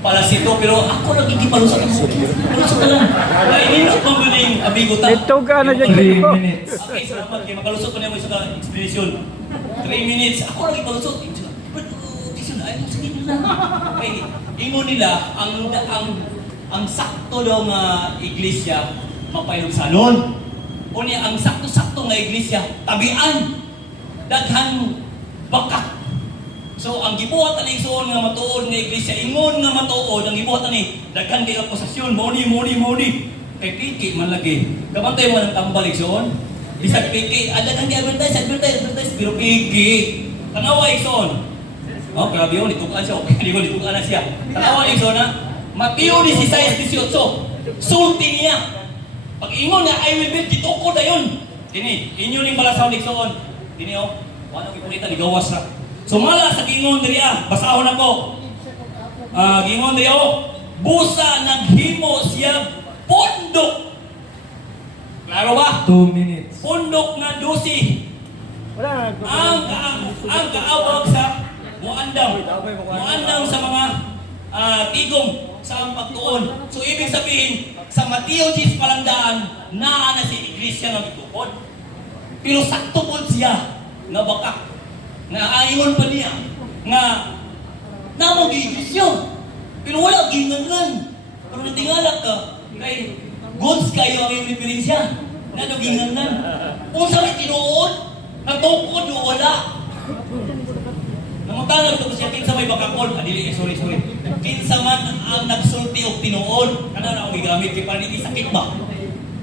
Palasito, pero ako nagigipalusot ako. Palusot na lang. Kaya hindi ko magaling amigo ta. Ito ka na dyan. 3 minutes. Okay, salamat kayo. Makalusot ko na mo sa explanation. 3 minutes. Ako nagipalusot. Ay, sige na. Okay, ingo nila, ang sakto daw nga iglesia, mapayong salon. O niya, ang sakto-sakto nga iglesia, tabian. Daghan bakak. So, ang gibuhat ni Igsoon nga matuod nga iglesia, ingon nga matuod, ang gibuhat ni daghan kay akusasyon, moni. Kay piki man lagi. Kapantay mo ng tambal Igsoon. Bisag piki, daghan kay advertise, pero piki. Tanawa Igsoon. Oh, grabe yun, itukan siya. Okay, itukan na siya. Tanawa Igsoon ha. Mateo 16:18. Sulti niya. Pag ingon nga, I will build, gituko na yun. Kini, inyo ning balasaw Igsoon. Kini o, wala ipakita ni gawas na. Sumala sa gingon diriya, basahon ako. Gingon diriya, busa naghimo siya pundok. Klaro ba? 2 minutes. Pundok nga dosi. Wala. Ang kaawag sa muandam sa mga tigom sa ang pagtuon. So ibig sabihin, sa Mateo 10 palandaan, naa na si iglesia ng itukod. Pero sakto po siya na baka naayon pa niya nga namang iglesia. Pero wala gingangan. Pero natingalak ka kay goods kayo ang iyong referensya. Na gingangan. Kung sa may tinuod, natukod o wala. Namuntangan ito siya, kinsa may bakakol. Sorry. Kinsa man ang nagsulti o tinuod. Ano na akong igamit? Kaya parang hindi sakit ba?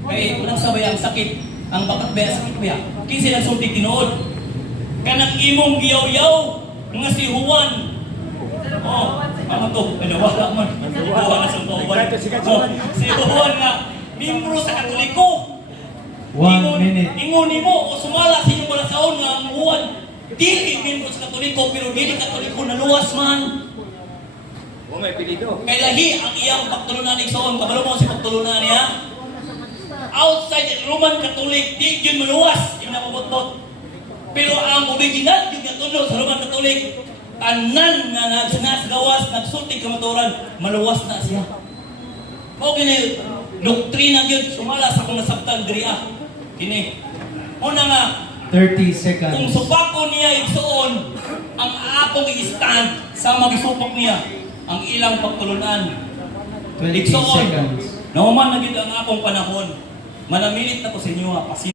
Kaya walang sabay ang sakit. Ang bakat ba? Sakit ba? Kinsa nagsulti tinuod. Kanang imong giyaw-yaw nga si Juan. Oh, ano to? Wala man. Wala na sa Juan. Si Juan nga, membro sa Katoliko. 1 minute. Ingon nimo o sumala sa inyong balasaon nga ang Juan dili membro sa Katoliko pero dili Katoliko naluwas man. May pilido. Kay lahi ang iyang pagtulunan ni Igsoon. Kabalo mo si pagtulunan niya. Outside Roman Catholic, di yun maluwas. Yung napabot-bot. Pero ang original, yung katulog sa Roman Catholic, tanan nga nagsagawas, nagsulting kamaturan, maluwas na siya. O kini, doktrina yun, sumala sa kung nasabtan diriya. Kini, una nga, 30 seconds. kung supako niya Igsoon, ang akong i-stand sa magisupok niya, ang ilang pagtulunan. 20 Igsoon, seconds. nauman na gid ang akong panahon. Manamilit na ko sa inyo,